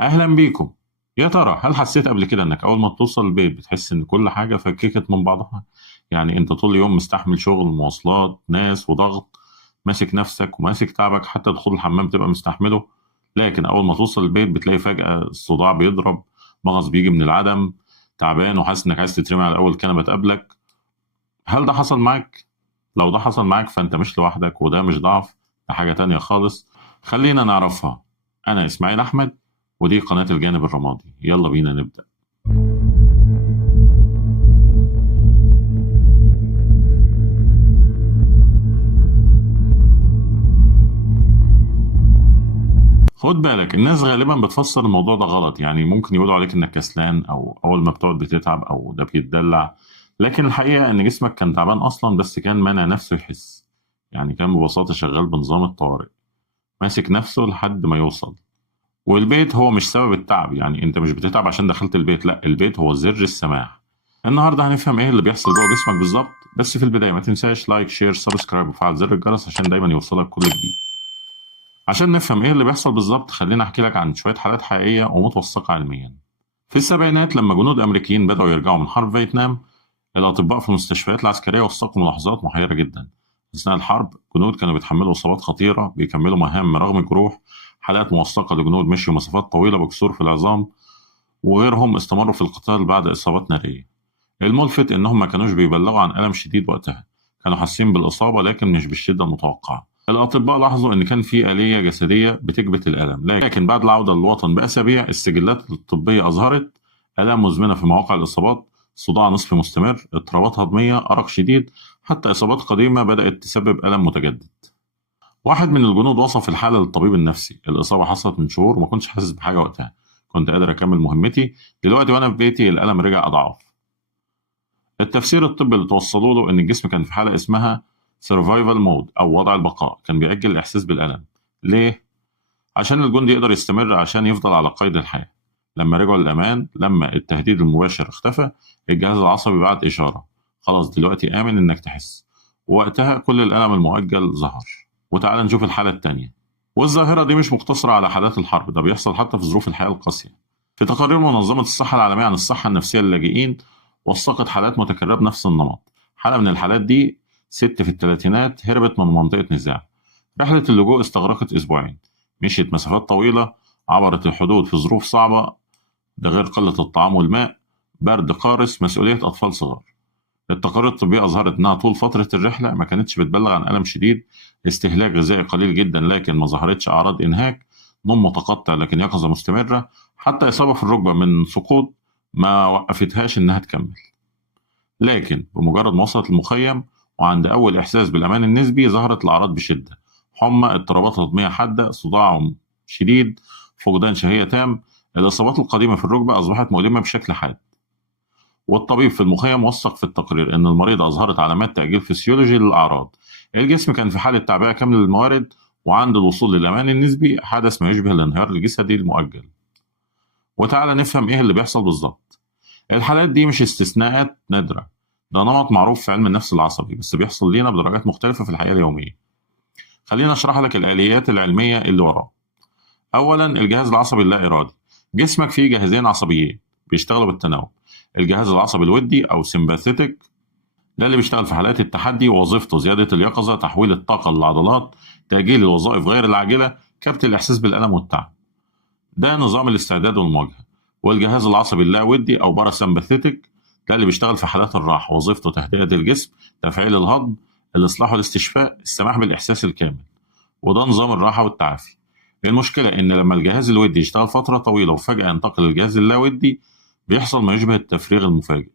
أهلا بيكم. يا ترى هل حسيت قبل كده إنك أول ما توصل البيت بتحس إن كل حاجة فككت من بعضها؟ يعني أنت طول اليوم مستحمل شغل مواصلات ناس وضغط، ماسك نفسك وماسك تعبك، حتى دخول الحمام تبقى مستحمله، لكن أول ما توصل البيت بتلاقي فجأة الصداع بيضرب، مغص بيجي من العدم، تعبان وحاسس إنك عايز تترمي على أول كنبة تقابلك. هل ده حصل معاك؟ لو ده حصل معاك فأنت مش لوحدك، وده مش ضعف، ده حاجة تانية خالص. خلينا نعرفها. أنا إسماعيل أحمد، ودي قناة الجانب الرمادي. يلا بينا نبدأ. خد بالك، الناس غالبا بتفسر الموضوع ده غلط، يعني ممكن يقولوا عليك إنك كسلان أو أول ما بتقعد بتتعب أو ده بيتدلع، لكن الحقيقة إن جسمك كان تعبان أصلا بس كان مانع نفسه يحس. يعني كان ببساطة شغال بنظام الطوارئ، ماسك نفسه لحد ما يوصل. والبيت هو مش سبب التعب، يعني انت مش بتتعب عشان دخلت البيت، لا، البيت هو زر السماح. النهارده هنفهم ايه اللي بيحصل جوه جسمك بالظبط، بس في البدايه ما تنساش لايك شير سبسكرايب وفعل زر الجرس عشان دايما يوصلك كل جديد. عشان نفهم ايه اللي بيحصل بالظبط خلينا احكي لك عن شويه حالات حقيقيه ومتوثقه علميا. في السبعينات لما جنود امريكيين بداوا يرجعوا من حرب فيتنام، الاطباء في المستشفيات العسكريه وثقوا ملاحظات محيره جدا. اثناء الحرب جنود كانوا بيتحملوا اصابات خطيره، بيكملوا مهام رغم الجروح. حالات موثقه لجنود مشوا مسافات طويله بكسور في العظام، وغيرهم استمروا في القتال بعد إصابات نارية. الملفت إنهم ما كانوش بيبلغوا عن ألم شديد وقتها، كانوا حاسين بالإصابة لكن مش بالشدة المتوقعة. الأطباء لاحظوا إن كان في آلية جسدية بتكبت الألم، لكن بعد العودة للوطن بأسابيع السجلات الطبية أظهرت آلام مزمنة في مواقع الإصابات، صداع نصفي مستمر، اضطرابات هضمية، أرق شديد، حتى إصابات قديمة بدأت تسبب ألم متجدد. واحد من الجنود وصف الحالة للطبيب النفسي: الإصابة حصلت من شهور وما كنتش حاسس بحاجة وقتها، كنت قادر أكمل مهمتي، دلوقتي وأنا في بيتي الألم رجع أضعاف. التفسير الطبي اللي توصلوا له إن الجسم كان في حالة اسمها survival mode أو وضع البقاء، كان بيأجل الإحساس بالألم. ليه؟ عشان الجندي يقدر يستمر، عشان يفضل على قيد الحياة. لما رجعوا للأمان، لما التهديد المباشر اختفى، الجهاز العصبي بعت إشارة: خلاص دلوقتي آمن إنك تحس. ووقتها كل الألم المؤجل ظهر. وتعال نشوف الحالة التانية. والظاهرة دي مش مقتصرة على حالات الحرب، ده بيحصل حتى في ظروف الحياة القاسية. في تقارير منظمة الصحة العالمية عن الصحة النفسية للاجئين، وثقت حالات متكررة بنفس النمط. حالة من الحالات دي ست في الثلاثينات هربت من منطقة نزاع. رحلة اللجوء استغرقت أسبوعين، مشيت مسافات طويلة، عبرت الحدود في ظروف صعبة، ده غير قلة الطعام والماء، برد قارس، مسؤولية أطفال صغار. التقارير الطبية أظهرت إنها طول فترة الرحلة ما كانتش بتبلغ عن ألم شديد، استهلاك غذائي قليل جدا لكن ما ظهرتش أعراض إنهاك، نوم متقطع لكن يقظة مستمرة، حتى إصابة في الركبة من سقوط ما وقفتهاش إنها تكمل. لكن بمجرد ما وصلت المخيم وعند أول إحساس بالأمان النسبي ظهرت الأعراض بشدة: حمى، اضطرابات هضمية حادة، صداع شديد، فقدان شهية تام. الإصابات القديمة في الركبة أصبحت مؤلمة بشكل حاد. والطبيب في المخيم وثق في التقرير إن المريضة أظهرت علامات تأجيل فسيولوجي للأعراض. الجسم كان في حالة تعبئة كاملة للموارد، وعند الوصول للأمان النسبي حدث ما يشبه الانهيار الجسدي المؤجل. وتعالى نفهم إيه اللي بيحصل بالظبط. الحالات دي مش استثناءات نادرة، ده نمط معروف في علم النفس العصبي، بس بيحصل لينا بدرجات مختلفة في الحياة اليومية. خلينا أشرح لك الآليات العلمية اللي وراه. أولا، الجهاز العصبي اللا إرادي. جسمك فيه جهازين عصبيين بيشتغلوا بالتناوب: الجهاز العصبي الودي أو سيمباثيتك، ده اللي بيشتغل في حالات التحدي ووظيفته زيادة اليقظة، تحويل الطاقة للعضلات، تأجيل الوظائف غير العاجلة، كبت الإحساس بالألم والتعب، ده نظام الاستعداد والمواجهة. والجهاز العصبي اللاودي أو باراسمباثيتك، ده اللي بيشتغل في حالات الراحة، وظيفته تهدئة الجسم، تفعيل الهضم، الإصلاح والاستشفاء، السماح بالإحساس الكامل، وده نظام الراحة والتعافي. المشكلة إن لما الجهاز الودي يشتغل فترة طويلة وفجأة ينتقل للجهاز اللاودي، بيحصل ما يشبه التفريغ المفاجئ.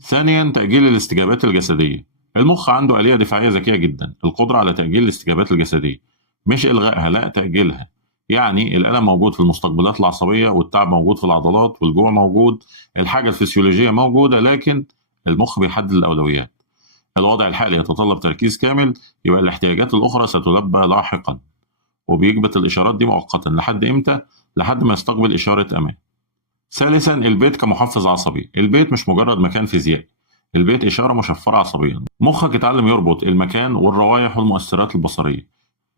ثانيا، تأجيل الاستجابات الجسدية. المخ عنده آلية دفاعية ذكية جدا: القدرة على تأجيل الاستجابات الجسدية، مش إلغائها، لا، تأجيلها. يعني الألم موجود في المستقبلات العصبية، والتعب موجود في العضلات، والجوع موجود، الحاجة الفسيولوجية موجودة، لكن المخ بيحدد الأولويات. الوضع الحالي يتطلب تركيز كامل، يبقى الاحتياجات الأخرى ستلبى لاحقا. وبيكبت الإشارات دي مؤقتا لحد إمتى؟ لحد ما يستقبل إشارة أمان. ثالثا، البيت كمحفز عصبي. البيت مش مجرد مكان فيزيائي، البيت إشارة مشفرة عصبيا. مخك اتعلم يربط المكان والروائح والمؤثرات البصرية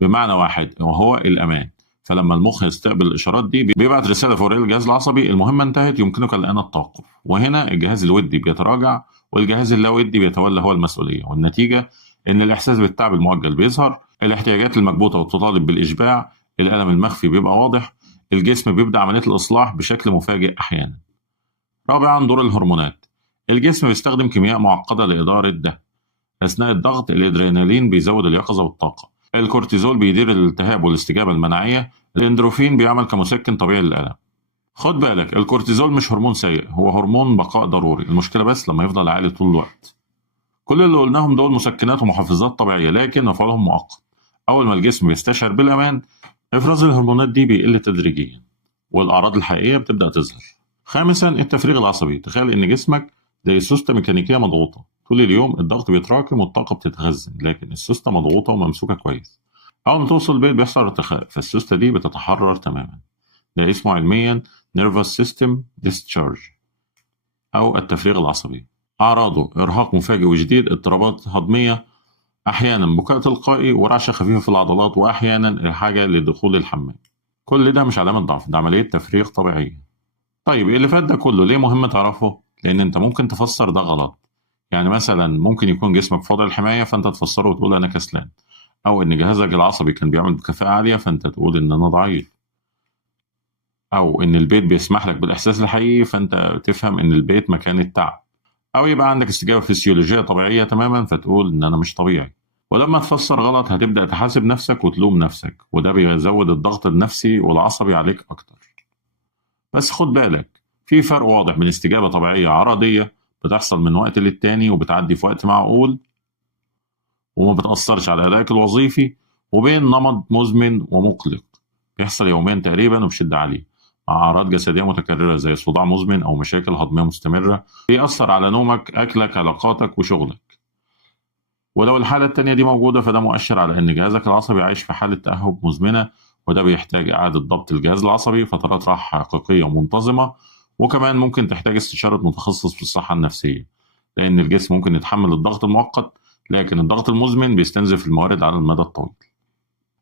بمعنى واحد وهو الأمان، فلما المخ يستقبل الإشارات دي بيبعت رسالة فورية للجهاز العصبي: المهمة انتهت، يمكنك الآن التوقف. وهنا الجهاز الودي بيتراجع والجهاز اللاودي بيتولى هو المسؤولية، والنتيجة إن الإحساس بالتعب المؤجل بيظهر، الاحتياجات المكبوتة وتطالب بالإشباع، الألم المخفي بيبقى واضح، الجسم بيبدأ عملية الإصلاح بشكل مفاجئ أحيانا. رابعا، دور الهرمونات. الجسم بيستخدم كيمياء معقدة لإدارة ده. أثناء الضغط الإدرينالين بيزود اليقظة والطاقة، الكورتيزول بيدير الالتهاب والاستجابة المناعية، الاندروفين بيعمل كمسكن طبيعي للألم. خد بالك، الكورتيزول مش هرمون سيء، هو هرمون بقاء ضروري، المشكلة بس لما يفضل عالي طول الوقت. كل اللي قلناهم دول مسكنات ومحفزات طبيعية، لكن مفعولهم مؤقت. أول ما الجسم بيستشعر بالأمان، إفراز الهرمونات دي بيقل تدريجيا والأعراض الحقيقية بتبدأ تظهر. خامسا، التفريغ العصبي. تخيل إن جسمك زي سوستة ميكانيكية مضغوطة طول اليوم، الضغط بيتراكم والطاقة بتتخزن، لكن السوستة مضغوطة وممسوكة كويس. أول ما توصل البيت بيحصل ارتخاء، فالسوستة دي بتتحرر تماما. ده اسمه علميا Nervous System Discharge أو التفريغ العصبي. أعراضه: إرهاق مفاجئ وشديد، اضطرابات هضمية، أحيانا بكاء تلقائي ورعشة خفيفة في العضلات، وأحيانا الحاجة لدخول الحمام. كل ده مش علامة ضعف، ده عملية تفريغ طبيعية. طيب اللي فات ده كله ليه مهم تعرفه؟ لأن أنت ممكن تفسر ده غلط. يعني مثلا ممكن يكون جسمك في وضع الحماية فأنت تفسره وتقول أنا كسلان، أو إن جهازك العصبي كان بيعمل بكفاءة عالية فأنت تقول إن أنا ضعيف، أو إن البيت بيسمح لك بالإحساس الحقيقي فأنت تفهم إن البيت مكان التعب، أو يبقى عندك استجابة فسيولوجية طبيعية تماما فتقول إن أنا مش طبيعي. ولما تفسر غلط هتبدأ تحاسب نفسك وتلوم نفسك، وده بيزود الضغط النفسي والعصبي عليك أكتر. بس خد بالك، في فرق واضح بين استجابة طبيعية عرضية بتحصل من وقت للتاني وبتعدي في وقت معقول وما بتأثرش على أدائك الوظيفي، وبين نمط مزمن ومقلق بيحصل يوميا تقريبا وبشدة عالية، مع أعراض جسدية متكررة زي صداع مزمن أو مشاكل هضمية مستمرة بيأثر على نومك، أكلك، علاقاتك، وشغلك. ولو الحالة التانية دي موجودة فده مؤشر على إن جهازك العصبي عايش في حالة تأهب مزمنة، وده بيحتاج إعادة ضبط الجهاز العصبي، فترات راحة حقيقية ومنتظمة، وكمان ممكن تحتاج استشارة متخصص في الصحة النفسية، لأن الجسم ممكن يتحمل الضغط المؤقت، لكن الضغط المزمن بيستنزف الموارد على المدى الطويل.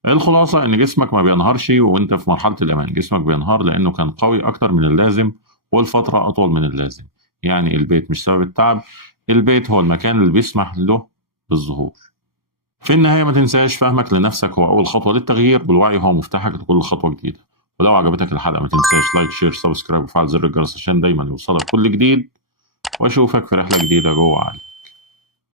الخلاصة إن جسمك ما بينهارش وإنت في مرحلة الأمان، جسمك بينهار لأنه كان قوي أكتر من اللازم والفترة أطول من اللازم. يعني البيت مش سبب التعب، البيت هو المكان اللي بيسمح له بالظهور. في النهاية ما تنساش، فهمك لنفسك هو أول خطوة للتغيير، والوعي هو مفتاحك لكل خطوة جديدة. ولو عجبتك الحلقة ما تنساش لايك، شير، سبسكرايب، وفعل زر الجرس عشان دايما يوصلك كل جديد، وأشوفك في رحلة جديدة جوه عقلك.